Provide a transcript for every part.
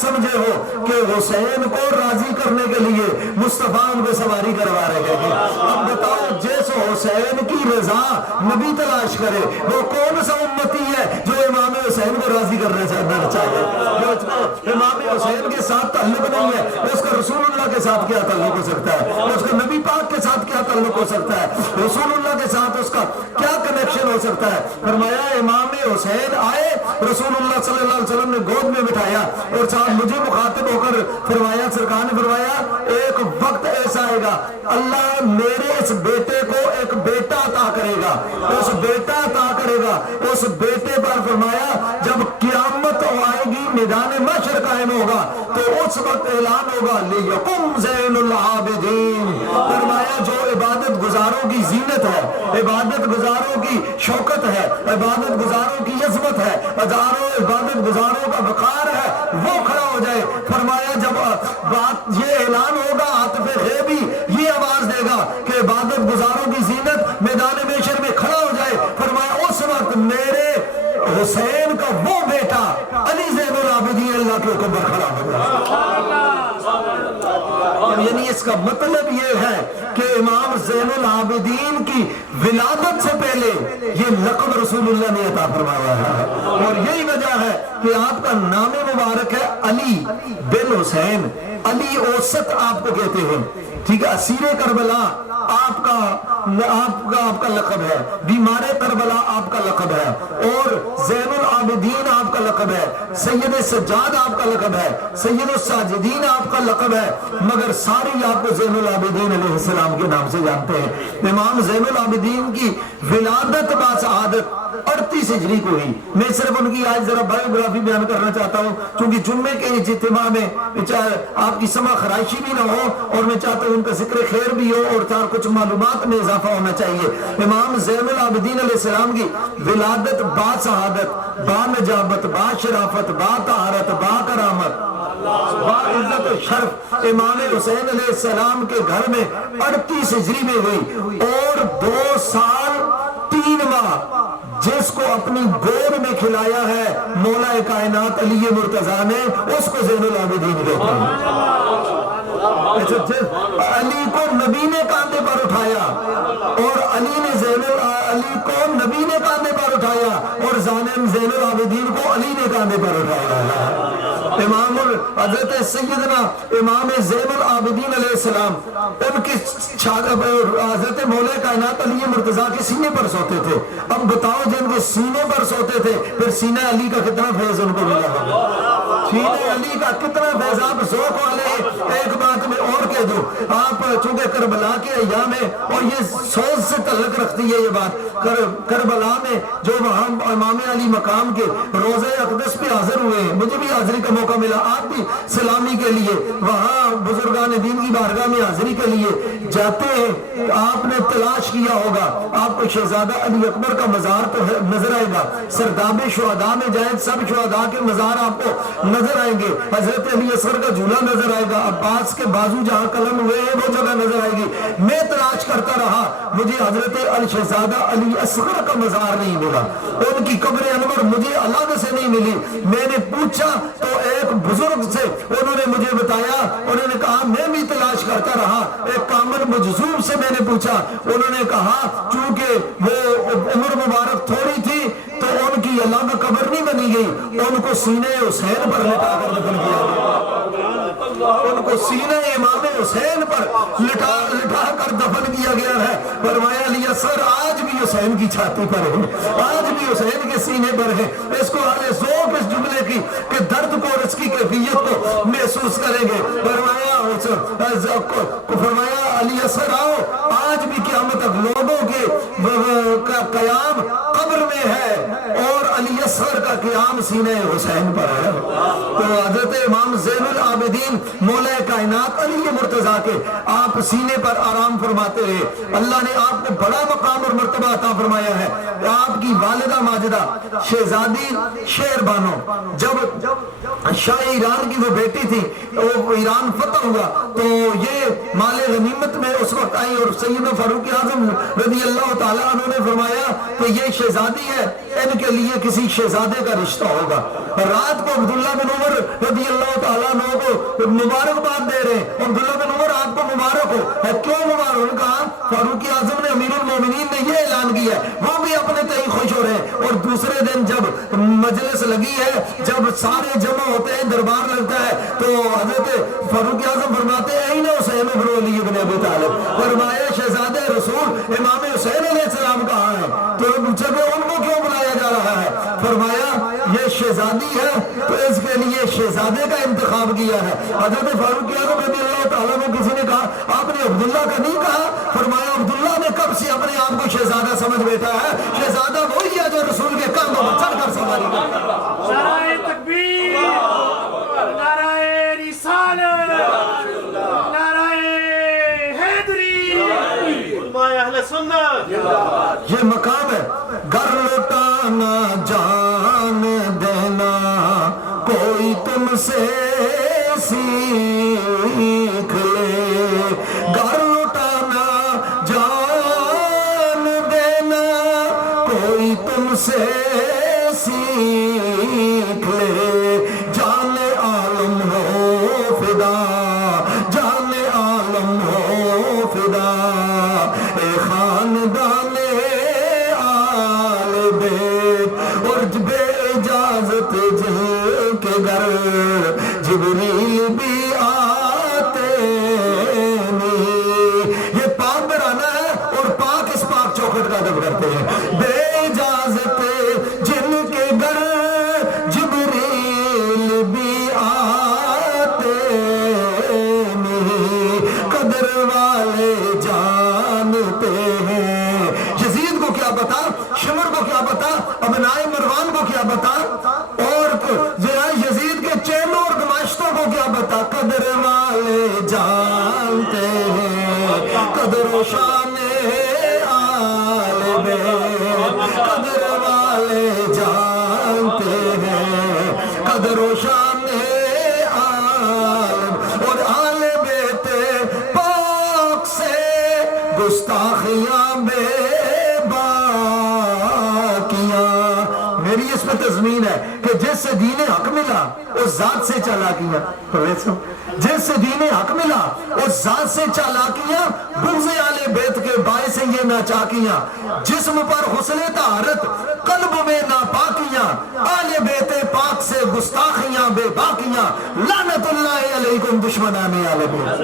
سمجھے ہو کہ حسین کو راضی کرنے کے لیے مصطفیٰ ان کو سواری کروا رہے ہیں. اب بتاؤ جیس حسین کی رضا نبی تلاش کرے وہ کون سا امتی ہے جو امام حسین کو راضی کرنا چاہے؟ جو امام حسین کے ساتھ تعلق نہیں ہے اس کا رسول اللہ کے ساتھ کیا تعلق ہو سکتا ہے؟ اس کا نبی پاک کے ساتھ کیا تعلق ہو سکتا ہے؟ رسول اللہ کے ساتھ اس کا کیا کنیکشن ہو سکتا ہے؟ فرمایا امام حسین آئے, رسول اللہ صلی اللہ علیہ وسلم نے گود میں بٹھایا اور ساتھ مجھے مخاطب ہو کر فرمایا, سرکار نے فرمایا ایک وقت ایسا آئے گا اللہ میرے اس بیٹے کو ایک بیٹا عطا کرے گا, اس بیٹا عطا کرے گا. اس بیٹے پر فرمایا جب قیامت آئے گی میدان محشر قائم ہوگا تو اس وقت اعلان ہوگا لیکم زین العابدین. فرمایا جو عبادت گزاروں کی زینت ہے, عبادت گزاروں کی شوکت ہے, عبادت گزاروں کی عظمت ہے, عبادت گزاروں کا وقار ہے, وہ کھڑا ہو جائے. فرمایا جب بات یہ اعلان ہوگا عاطف غیبی یہ آواز دے گا کہ عبادت گزاروں کی زینت میدان محشر میں کھڑا ہو جائے. فرمایا اس وقت میرے حسین کا وہ بیٹا علی زین العابدین اللہ کے حکم پر کھڑا ہوگا. یعنی اس کا مطلب یہ ہے کہ امام زین العابدین کی ولادت سے پہلے یہ لقب رسول اللہ نے عطا فرمایا ہے, اور یہی وجہ ہے کہ آپ کا نام مبارک ہے علی بن حسین. علی اوسط آپ کو کہتے ہیں, ٹھیک ہے. اسیر کربلا آپ کا لقب ہے, بیمار کربلا آپ کا لقب ہے, اور زین العابدین آپ کا لقب ہے, سید سجاد آپ کا لقب ہے, سید الساجدین آپ کا لقب ہے, مگر ساری آپ کو زین العابدین علیہ السلام کے نام سے جانتے ہیں. امام زین العابدین کی ولادت باسعادت 38 ہجری کو ہی. میں صرف ان کی آج ذرا بایوگرافی بیان کرنا چاہتا ہوں چونکہ جمعے کے اجتماع میں آپ کی سمع خرائشی بھی نہ ہو, اور میں چاہتا ہوں ان کا ذکر خیر بھی ہو اور چار کچھ معلومات میں اضافہ ہونا چاہیے. امام زین العابدین علیہ السلام کی ولادت با سعادت, با نجابت, با شرافت, با طہارت, با کرامت, با عزت و شرف امام حسین علیہ السلام کے گھر میں 38 ہجری میں ہوئی, اور 2 سال 3 ماہ جس کو اپنی گود میں کھلایا ہے مولا کائنات علی مرتضیٰ نے, اس کو زین العابدین کہتے ہیں. علی کو نبی نے کاندھے پر اٹھایا, اور علی کو نبی نے کاندھے پر اٹھایا, اور زین العابدین کو علی نے کاندھے پر اٹھایا. امام حضرت سیدنا امام زین العابدین علیہ السلام ان کی حضرت مولا کائنات علی مرتضیٰ کے سینے پر سوتے تھے. اب بتاؤ جن کے سینے پر سوتے تھے پھر سینہ علی کا کتنا فیض ان کو ملا ہوگا, سینہ علی کا کتنا فیض. آپ ذوق والے ایک بات میں اور کہہ دو, آپ چونکہ کربلا کے ایام میں, اور یہ سوز سے تعلق رکھتی ہے یہ بات, کربلا میں جو وہاں امام علی مقام کے روضہ اقدس پہ حاضر ہوئے ہیں, مجھے بھی حاضری کا موقع ملا, آپ بھی سلامی کے لیے وہاں بزرگان دین کی بارگاہ میں حاضری کے لیے جاتے ہیں. آپ نے تلاش کیا ہوگا, آپ کو شہزادہ علی اکبر کا مزار تو نظر آئے گا, سرداب شہداء میں جائیں سب شہداء کے مزار آپ کو نظر آئیں گے, حضرت علی اصغر کا جھولا نظر آئے گا, عباس کے بازو جہاں قلم ہوئے ہیں وہ جگہ نظر آئے گی. میں تلاش کرتا رہا, مجھے حضرت شہزادہ علی اصغر کا مزار نہیں ملا, ان کی قبر انور مجھے الگ سے نہیں ملی. میں نے پوچھا تو ایک بزرگ سے انہوں نے مجھے بتایا, انہوں نے کہا میں بھی تلاش کرتا رہا. ایک کامل مجذوب سے میں نے پوچھا, انہوں نے کہا چونکہ وہ عمر مبارک تھوڑی تھی تو ان کی الگ قبر نہیں بنی گئی, ان کو سینے حسین پر لٹا کر دفن کیا گیا, ان کو سینے امام حسین پر لٹا کر دفن کیا گیا ہے. فرمایا علی اصغر آج بھی حسین کی چھاتی پر ہے, آج بھی حسین کے سینے پر ہے. اس کو آلے ذوق اس جملے کی کہ درد کو اور اس کی کیفیت کو محسوس کریں گے. فرمایا علی اصغر آؤ, آج بھی قیامت تک لوگوں کے قیام قبر میں ہے اور علی اصغر کا قیام سینے حسین پر ہے. تو حضرت امام زین العابدین مولا کائنات علی مرتضیٰ کے آپ سینے پر آرام فرماتے رہے. اللہ نے آپ کو بڑا مقام اور مرتبہ عطا فرمایا ہے. آپ کی والدہ ماجدہ شہزادی شیر بانو جب شاہ ایران کی وہ بیٹی تھی, وہ ایران فتح ہوا تو یہ مال غنیمت میں اس وقت آئی, اور سیدنا فاروق اعظم رضی اللہ تعالیٰ عنہ نے فرمایا کہ یہ شہزادی ہے, ان کے لیے کسی شہزادے کا رشتہ ہوگا. رات کو عبداللہ بن عمر رضی اللہ تعالیٰ عنہ کو مبارکباد دے رہے ہیں. عبداللہ بن عمر آپ کو مبارک ہو. کیوں مبارک؟ انہوں نے کہا فاروق اعظم نے امیر المومنین نے یہ اعلان کیا ہے, وہ بھی اپنے تئیں خوش ہو رہے ہیں. اور دوسرے دن جب مجلس لگی ہے, جب سارے جمع ہوتے ہیں, دربار لگتا ہے, تو حضرت فاروق اعظم فرماتے ہیں اینا حسین بن علی بن ابی طالب. فرمایا شہزادہ رسول امام حسین علیہ السلام کہاں ہیں؟ تو پوچھا کہ ان کو کیوں بلایا جا رہا ہے؟ فرمایا یہ شہزادی ہے تو اس کے لیے شہزادے کا انتخاب کیا ہے. حضرت فاروق اعظم رضی اللہ تعالیٰ کو کسی نے کہا آپ نے عبداللہ کا نہیں کہا؟ فرمایا عبداللہ نے کب سے اپنے آپ کو شہزادہ سمجھ بیٹھا ہے؟ شہزادہ وہی ہے جو رسول کے کاندھوں پر چڑھ کر سواری کرتا ہے. نعرہ تکبیر، نعرہ رسالت، نعرہ حیدری، علماء اہل سنت. یہ مقام ہے. گھر لوٹانا جان دینا کوئی تم سے سیکھ لے. گھر لوٹانا جان دینا کوئی تم سے سیکھ لے. جان عالم ہو فدا، جان عالم ہو فدا، اے خاندان آل بیت. اور بے اجازت جن کے گھر جبریل بھی آتے نہیں. یہ پاک برانا ہے اور پاک اس پاک چوکھٹ کا ادب کرتے ہیں. بے اجازت جن کے گھر جبریل بھی آتے نہیں. قدر والے جانتے ہیں. یزید کو کیا پتا, شمر کو کیا پتا, ابنائے مروان کو کیا پتا, اور یزید کے چینوں اور گماشتوں کو کیا پتا. قدر والے جانتے ہیں. قدر و شان آل بیت, قدر والے جانتے ہیں. قدر و شان آل اور آل بیت پاک سے گستاخیاں بے باقیاں. میری اس میں تضمین ہے کہ جس سے دین حق ملا اس ذات سے چالاکیاں, جس سے دین حق ملا اس ذات سے چالاکیاں, بغض آل بیت کے باعث یہ ناچاکیاں. جسم پر حسن طہارت قلب میں ناپاکیاں, آل بیت پاک سے گستاخیاں بے باقیاں. لعنت اللہ علیکم دشمنان آل بیت,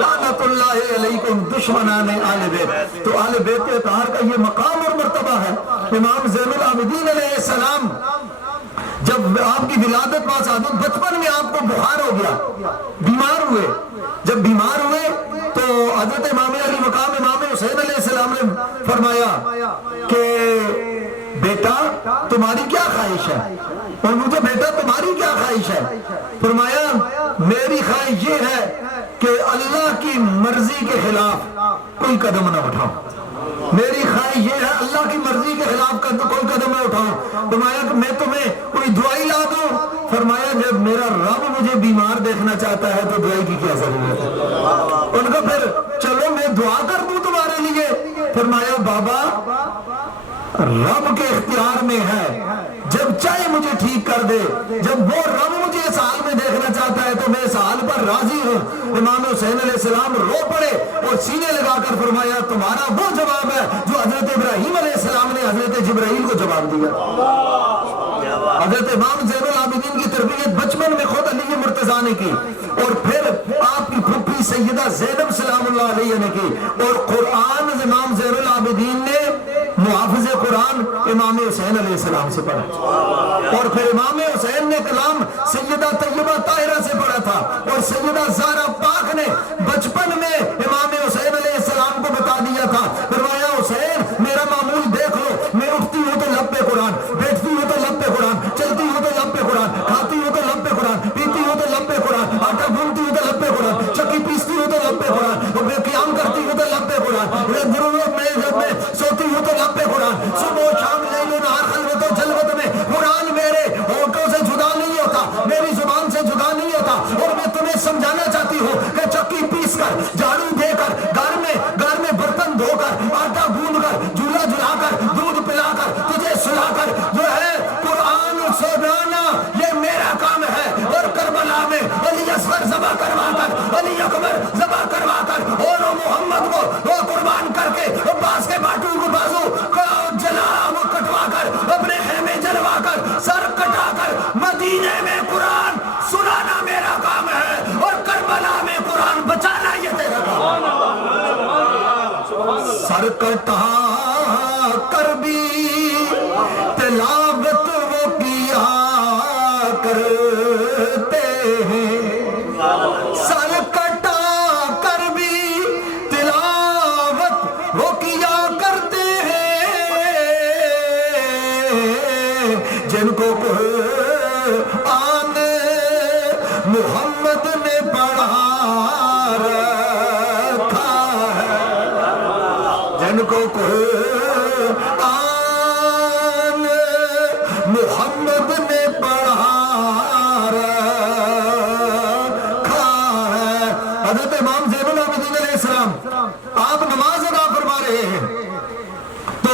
لعنت اللہ علیکم دشمنان آل بیت. تو آل بیت اطہار کا یہ مقام اور مرتبہ ہے. امام زین العابدین علیہ السلام جب آپ کی ولادت پاس آدم, بچپن میں آپ کو بخار ہو گیا, بیمار ہوئے. جب بیمار ہوئے تو حضرت امام علی مقام امام حسین علیہ السلام نے فرمایا کہ بیٹا تمہاری کیا خواہش ہے؟ اور مجھے بیٹا تمہاری کیا خواہش ہے؟ فرمایا میری خواہش یہ ہے کہ اللہ کی مرضی کے خلاف کوئی قدم نہ اٹھاؤں. میری خواہش یہ ہے اللہ کی مرضی کے خلاف کوئی قدم نہ اٹھاؤں. فرمایا کہ میں تمہیں کوئی دعائی لا دوں؟ فرمایا جب میرا رب مجھے بیمار دیکھنا چاہتا ہے تو دعائی کی کیا ضرورت ہے؟ ان کو پھر چلو میں دعا کر دوں تمہارے لیے. فرمایا بابا رب کے اختیار میں ہے, جب چاہے مجھے ٹھیک کر دے. جب وہ رب مجھے اس حال میں دیکھنا چاہتا ہے تو میں اس حال پر راضی ہوں. امام حسین علیہ السلام رو پڑے اور سینے لگا کر فرمایا تمہارا وہ جواب ہے جو حضرت ابراہیم علیہ السلام نے حضرت جبرائیل کو جواب دیا. حضرت امام زین العابدین کی تربیت بچپن میں خود علی مرتضیٰ نے کی, اور پھر آپ کی پھپھی سیدہ زینب سلام اللہ علیہ نے کی, اور قرآن امام زین العابدین نے محافظ قرآن امام حسین علیہ السلام سے پڑھا, اور پھر امام حسین نے کلام سیدہ طیبہ طاہرہ سے پڑھا تھا, اور سیدہ زہرا پاک نے بچپن میں امام حسین علیہ السلام کو بتا دیا تھا. فرمایا حسین میرا معمول دیکھ لو, میں اٹھتی ہوں تو لب پہ قرآن, بیٹھتی ہوں تو لب پہ قرآن, چلتی ہوں تو لب پہ قرآن, کھاتی ہوں تو لب پہ قرآن, پیتی ہوں تو لب پہ قرآن, آٹا گھونتی ہوں تو لب پہ قرآن, چکی پیستی ہوں تو لب پہ قرآن, اور قیام کرتی ہوں تو لب پہ قرآن, میں سوتی ہوں تو لب پہ قرآن, صبح و شام لیل و نہار خلوت و جلوت میں قرآن میرے ہونٹوں سے جدا نہیں ہوتا, میری زبان سے جدا نہیں ہوتا. اور میں تمہیں سمجھانا چاہتی ہوں یہ میرا کام ہے. اور کربلا میں علی اصغر ذبح کروا کر, علی اکبر ذبح کروا کر, اور محمد کو وہ قربان کر کے عباس کے باٹو کو بازو جلا وہ کٹوا کر, اپنے خیمے جلوا کر, سر کٹا کر مدینے میں قرآن سنانا میرا کام ہے, اور کربلا میں قرآن بچانا یہ تیرا کام ہے. سر کٹا کر بھی تلاوت وہ کیا کرتے ہیں, سر کٹا کر بھی تلاوت وہ کیا کرتے ہیں, جن کو قرآن محمد نے پڑھا رکھا ہے, جن کو قرآن محمد نے پڑھا رکھا ہے. حضرت امام زین العابدین علیہ السلام آپ نماز ادا فرما رہے ہیں تو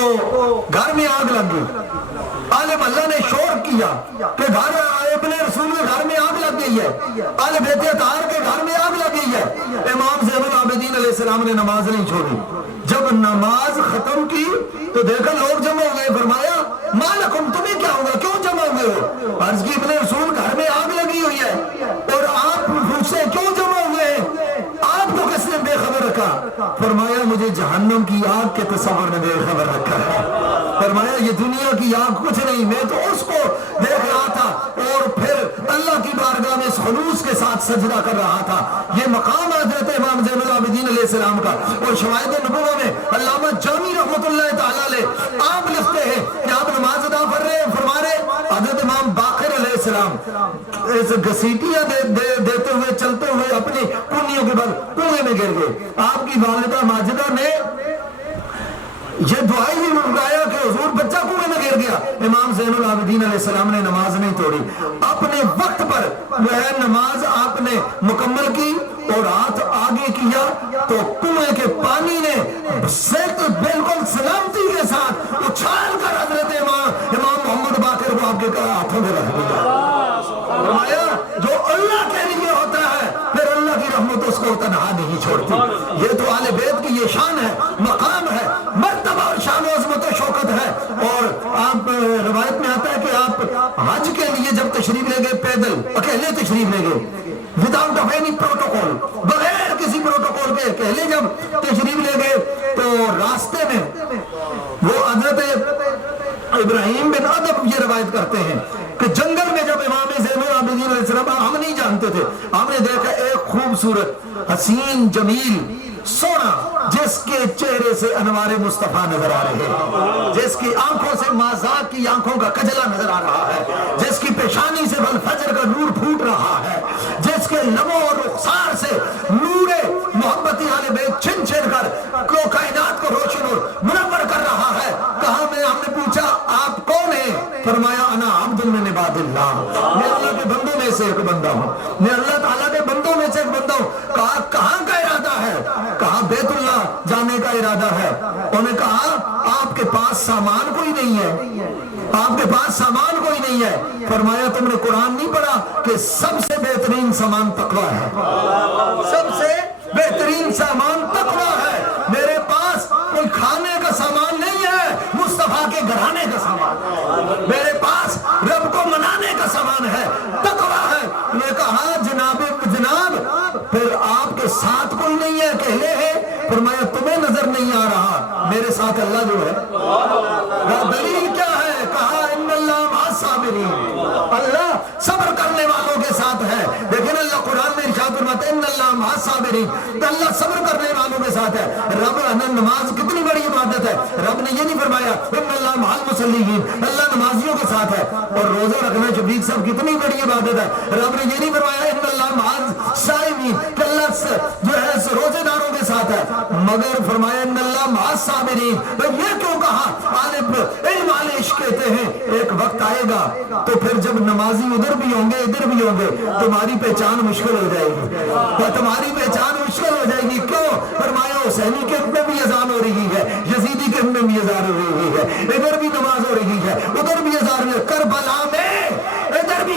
گھر میں آگ لگ گئی. عالم اللہ نے شور کیا کہ گھر ابن رسول کے گھر میں آگ لگ گئی ہے, آل بیت اطہار کے گھر میں آگ لگ گئی ہے. امام زین العابدین علیہ السلام نے نماز نہیں چھوڑی. جب نماز ختم کی تو دیکھا لوگ جمع ہو گئے. فرمایا مالکم, تمہیں کیا ہوگا, کیوں جمع ہوئے ہو؟ عرض کی ابن رسول گھر میں آگ لگی ہوئی ہے اور آپ مجھ سے کیوں جمع ہوئے ہیں, آپ کو کس نے بے خبر رکھا؟ فرمایا مجھے جہنم کی آگ کے تصور نے بے خبر رکھا ہے. فرمایا یہ دنیا کی آگ کچھ نہیں, میں تو اس کو دیکھ رہا تھا اور پھر اللہ کی بارگاہ میں اس خلوص کے ساتھ سجدہ کر رہا تھا. یہ مقام حضرت امام زین العابدین علیہ السلام کا. اور شواہد نبوہ میں علامہ جامی رحمۃ اللہ تعالیٰ علیہ آپ لکھتے ہیں کہ آپ نماز ادا فرما رہے, حضرت امام باقر علیہ السلام گھسیٹیاں دیتے ہوئے چلتے ہوئے اپنی کنیوں کے بعد کنویں میں گر گئے. آپ کی والدہ ماجدہ نے یہ دعائی بھی منگایا کہ حضور بچہ کنویں میں گر گیا. امام زین العابدین علیہ السلام نے نماز نہیں توڑی, اپنے وقت پر وہ نماز آپ نے مکمل کی اور ہاتھ آگے کیا تو کنویں کے پانی نے بالکل سلامتی کے ساتھ اچھال کر حضرت امام محمد باقر کو آپ کے ہاتھوں میں رکھ دیا. فرمایا جو اللہ کے لیے ہوتا ہے پھر اللہ کی رحمت اس کو تنہا نہیں چھوڑتی. یہ تو اہل بیت کی یہ شان ہے, مقام ہے, مرتبہ اور شان و عظمت و شوکت ہے. اور آپ روایت میں آتا ہے کہ آپ حج کے لیے جب تشریف لے گئے پیدل اکیلے تشریف لے گئے وداؤٹ آف اینی پروٹوکول, بغیر کسی پروٹوکول کے اکیلے جب تشریف لے گئے تو راستے میں وہ حضرت ابراہیم بن ادب یہ روایت کرتے ہیں کہ جنگل میں جب امام زین العابدین علیہ السلام, ہم نہیں جانتے تھے, ہم نے دیکھا ایک خوبصورت حسین جمیل سونا جس کے چہرے سے انوار مصطفیٰ نظر آ رہے ہیں, جس کی آنکھوں سے مازاق کی آنکھوں کا کجلا نظر آ رہا ہے, جس کی پیشانی سے فجر کا نور پھوٹ رہا ہے, جس کے لبوں اور رخسار سے نور محبت اہل بیت چھن چھن کر کائنات کو روشن اور منور کر رہا ہے. کہا میں ہم نے پوچھا آپ کون ہیں؟ فرمایا انا عبد من عباد اللہ, میں اللہ کے بندوں میں سے ایک بندہ ہوں, میں اللہ تعالیٰ کے بندوں میں سے ایک بندہ ہوں. کہا کہاں کا ارادہ ہے؟ کہا بیت اللہ جانے کا ارادہ ہے. انہوں نے کہا آپ کے پاس سامان کوئی نہیں ہے, آپ کے پاس سامان کوئی نہیں ہے. فرمایا تم نے قرآن نہیں پڑھا کہ سب سے بہترین سامان تقویٰ ہے, سب سے بہترین سامان تقویٰ ہے. میرے پاس کوئی کھانے کا سامان نہیں ہے, مصطفیٰ کے گھرانے کا سامان, میرے پاس رب کو منانے کا سامان ہے, تقویٰ ہے. نے کہا جناب پھر آپ کے ساتھ کوئی نہیں ہے, اکیلے ہیں؟ فرمایا تمہیں نظر نہیں آ رہا, میرے ساتھ اللہ جو ہے. دلیل کیا ہے؟ کہا ان اللہ مع الصابرین, اللہ صبر کرنے والوں کے ساتھ ہے. لیکن اللہ قرآن میں ارشاد فرماتا ہے ان اللہ مع الصابرین, اللہ صبر کرنے والوں کے ساتھ ہے. رب نماز کتنی بڑی عبادت ہے, رب نے یہ نہیں فرمایا ان اللہ مع المصلیین, اللہ نمازیوں کے ساتھ ہے. اور روزہ رکھنا شفیق صاحب کتنی بڑی عبادت ہے, رب نے یہ نہیں فرمایا ان اللہ مع الصائمین کہ اللہ جو ہے روزے داروں کے ساتھ ہے, مگر فرمایا ان اللہ مع الصابرین. یہ کیوں کہا؟ علم والے عشق کہتے ہیں ایک وقت آئے گا تو پھر جب نمازی ادھر بھی ہوں گے ادھر بھی ہوں گے تمہاری پہچان مشکل ہو جائے گی, تمہاری پہچان مشکل ہو جائے گی. کیوں؟ فرمایا حسینی کے میں بھی اذان ہو رہی ہے, یزیدی کے میں بھی اذان ہو رہی ہے, ادھر بھی نماز ہو رہی ہے ادھر بھی اذان ہے, کربلا میں ادھر بھی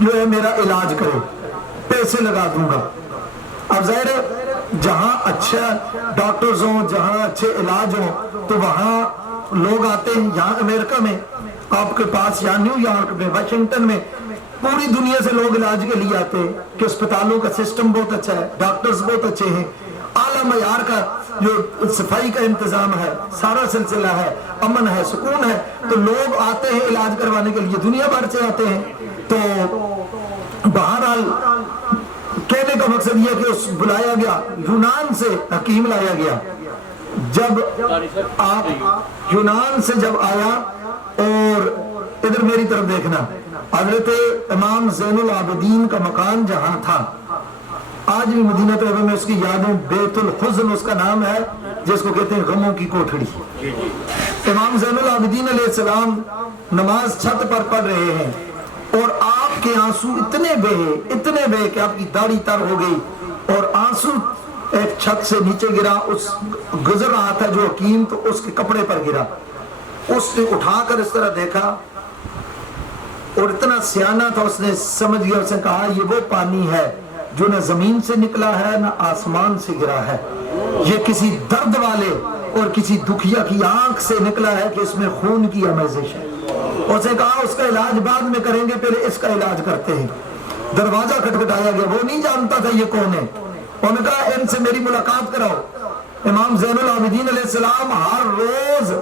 جو ہے میرا علاج کرے، پیسے لگا دوں گا۔ اب ظاہر ہے جہاں اچھا ڈاکٹرز ہوں، جہاں اچھے علاج ہوں تو وہاں لوگ آتے ہیں۔ یہاں امریکہ میں آپ کے پاس، یہاں نیو یارک میں، واشنگٹن میں پوری دنیا سے لوگ علاج کے لیے آتے ہیں کہ اسپتالوں کا سسٹم بہت اچھا ہے، ڈاکٹرز بہت اچھے ہیں، اعلیٰ معیار کا جو صفائی کا انتظام ہے، سارا سلسلہ ہے، امن ہے، سکون ہے، تو لوگ آتے ہیں علاج کروانے کے لیے، دنیا بھر سے آتے ہیں۔ تو بہرحال کہنے کا مقصد یہ کہ اس بلایا گیا، یونان سے حکیم لایا گیا۔ جب آپ یونان سے جب آیا، اور ادھر میری طرف دیکھنا، حضرت امام زین العابدین کا مکان جہاں تھا، آج بھی مدینہ طیبہ میں اس کی یادیں، بیت الحزن اس کا نام ہے، جس کو کہتے ہیں غموں کی کوٹھڑی۔ امام زین العابدین علیہ السلام نماز چھت پر پڑھ رہے ہیں، اور آپ کے آنسو اتنے بہے کہ آپ کی داڑھی تر ہو گئی، اور آنسو ایک چھت سے نیچے گرا، اس گزر رہا تھا جو حکیم، تو اس کے کپڑے پر گرا، اس نے اٹھا کر اس طرح دیکھا، اور اتنا سیانہ تھا، اس نے سمجھ گیا، اس نے کہا یہ وہ پانی ہے جو نہ زمین سے نکلا ہے نہ آسمان سے گرا ہے، یہ کسی درد والے اور کسی دکھیا کی آنکھ سے نکلا ہے کہ اس میں خون کی آمیزش ہے۔ اس نے کہا اس کا علاج بعد میں کریں گے، پہلے اس کا علاج کرتے ہیں۔ دروازہ کھٹکھٹایا گیا، وہ نہیں جانتا تھا یہ کون ہے، انہوں نے کہا ان سے میری ملاقات کراؤ۔ امام زین العابدین علیہ السلام ہر روز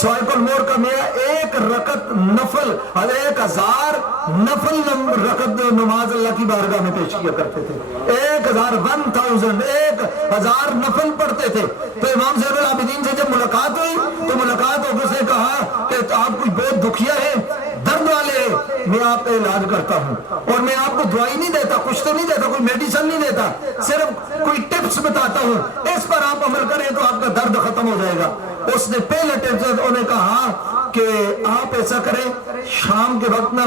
سوائق المور میں 1 رکعت نفل، 1000 نفل رکعت نماز اللہ کی بارگاہ میں پیش کیا کرتے تھے، 1000 نفل پڑھتے تھے۔ تو امام زین العابدین سے جب ملاقات ہوئی تو ملاقات ہو کے اس نے کہا کہ آپ کوئی بہت دکھیا ہے، درد والے ہیں، میں آپ کا علاج کرتا ہوں، اور میں آپ کو دوائی نہیں دیتا، کچھ تو نہیں دیتا، کوئی میڈیسن نہیں دیتا، صرف کوئی ٹپس بتاتا ہوں، اس پر آپ عمل کریں تو آپ کا درد ختم ہو جائے گا۔ اس نے پہلے ٹپس انہوں نے کہا کہ آپ ایسا کریں، شام کے وقت نا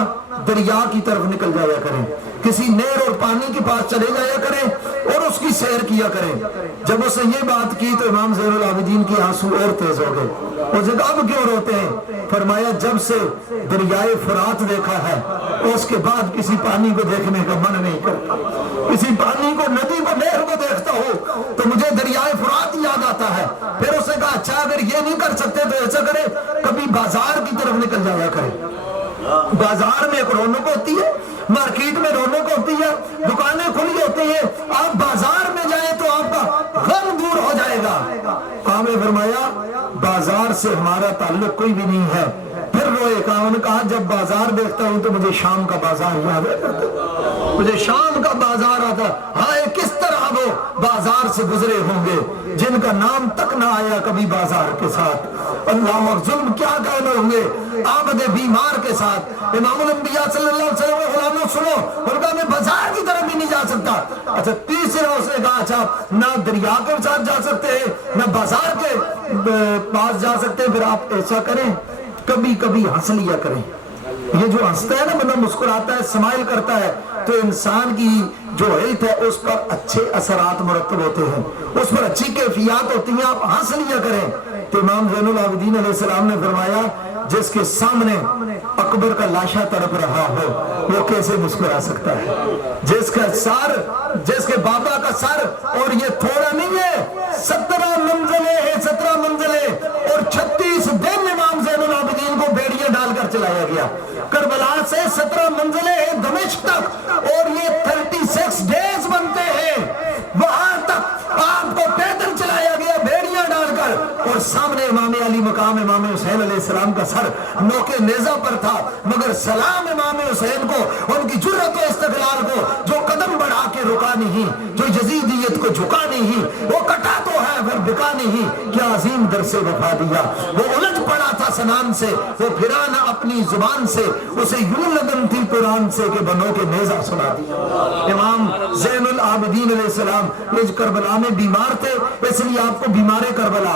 دریا کی طرف نکل جایا کریں، کسی نہر اور پانی کے پاس چلے جایا کریں اور اس کی سیر کیا کریں۔ جب اس نے یہ بات کی تو امام زین العابدین کی آنسو اور تیز ہو گئے۔ اس نے کہا اب کیوں روتے ہیں؟ فرمایا جب سے دریائے فرات دیکھا ہے اس کے بعد کسی پانی کو دیکھنے کا من نہیں کرتا، کسی پانی کو، ندی کو، نہر کو دیکھتا ہوں تو مجھے دریائے فرات یاد آتا ہے۔ پھر اس نے کہا اچھا اگر یہ نہیں کر سکتے تو ایسا کرے، کبھی بازار کی طرف نکل جایا کرے، بازار میں ایک رونق ہوتی ہے، مارکیٹ میں رونق ہوتی ہے، دکانیں کھلی ہوتی ہیں، آپ بازار میں جائیں تو آپ کا غم دور ہو جائے گا۔ آپ نے فرمایا بازار سے ہمارا تعلق کوئی بھی نہیں ہے۔ پھر روئے، انہوں نے کہا جب بازار دیکھتا ہوں تو مجھے شام کا بازار یاد آتا ہے، مجھے شام کا بازار آتا ہے، ہائے کس طرح وہ بازار سے گزرے ہوں گے جن کا نام تک نہ آیا کبھی بازار کے ساتھ، اللہ اور ظلم کیا کہنے ہوں گے عابد بیمار کے ساتھ۔ امام الانبیاء صلی اللہ علیہ وسلم کے غلاموں سنو، ان کا میں بازار کی طرف بھی نہیں جا سکتا۔ اچھا تیسرا اس نے کہا اچھا نہ دریا کے ساتھ جا سکتے ہیں نہ بازار کے پاس جا سکتے، پھر آپ ایسا کریں کبھی کبھی ہنس لیا کریں۔ یہ جو ہنستا ہے نا، بندہ مسکراتا ہے، سمائل کرتا ہے، تو انسان کی جو ہیلتھ ہے اس پر اچھے اثرات مرتب ہوتے ہیں، اس پر اچھی کیفیات ہوتی ہیں، آپ ہنس لیا کریں۔ تو امام زین العابدین علیہ السلام نے فرمایا جس کے سامنے اکبر کا لاشا تڑپ رہا ہو وہ کیسے مسکرا سکتا ہے؟ جس کا سر، جس کے بابا کا سر، اور یہ تھوڑا نہیں ہے، 17 منزلیں ہیں، 17 منزلیں، اور 36 دن امام زین العابدین کو بیڑیاں ڈال کر چلایا گیا، کربلا سے 17 منزلیں ہیں دمشق تک، اور یہ 36 ڈیز بنتے ہیں، وہاں تک آپ کو پیدل چلایا گیا بیڑیاں ڈال کر، اور سامنے امام علی مقام امام حسین علیہ السلام کا سر نوکے نیزہ پر تھا، مگر سلام امام حسین کو، ان کی جرأت و استقلال کو، جو قدم بڑھا کے رکا نہیں، جو یزیدیت کو جھکا نہیں، وہ کٹا تو ہے پھر بکا نہیں، کیا عظیم در سے وفا دیا، وہ الجھ پڑا تھا سنان سے، وہ پھرا نہ اپنی زبان سے، اسے یوں لگن تھی قرآن سے کہ بنو کے نیزہ سنا دیا۔ امام زین العابدین علیہ السلام کربلا میں بیمار تھے، اس لیے آپ کو بیمار کربلا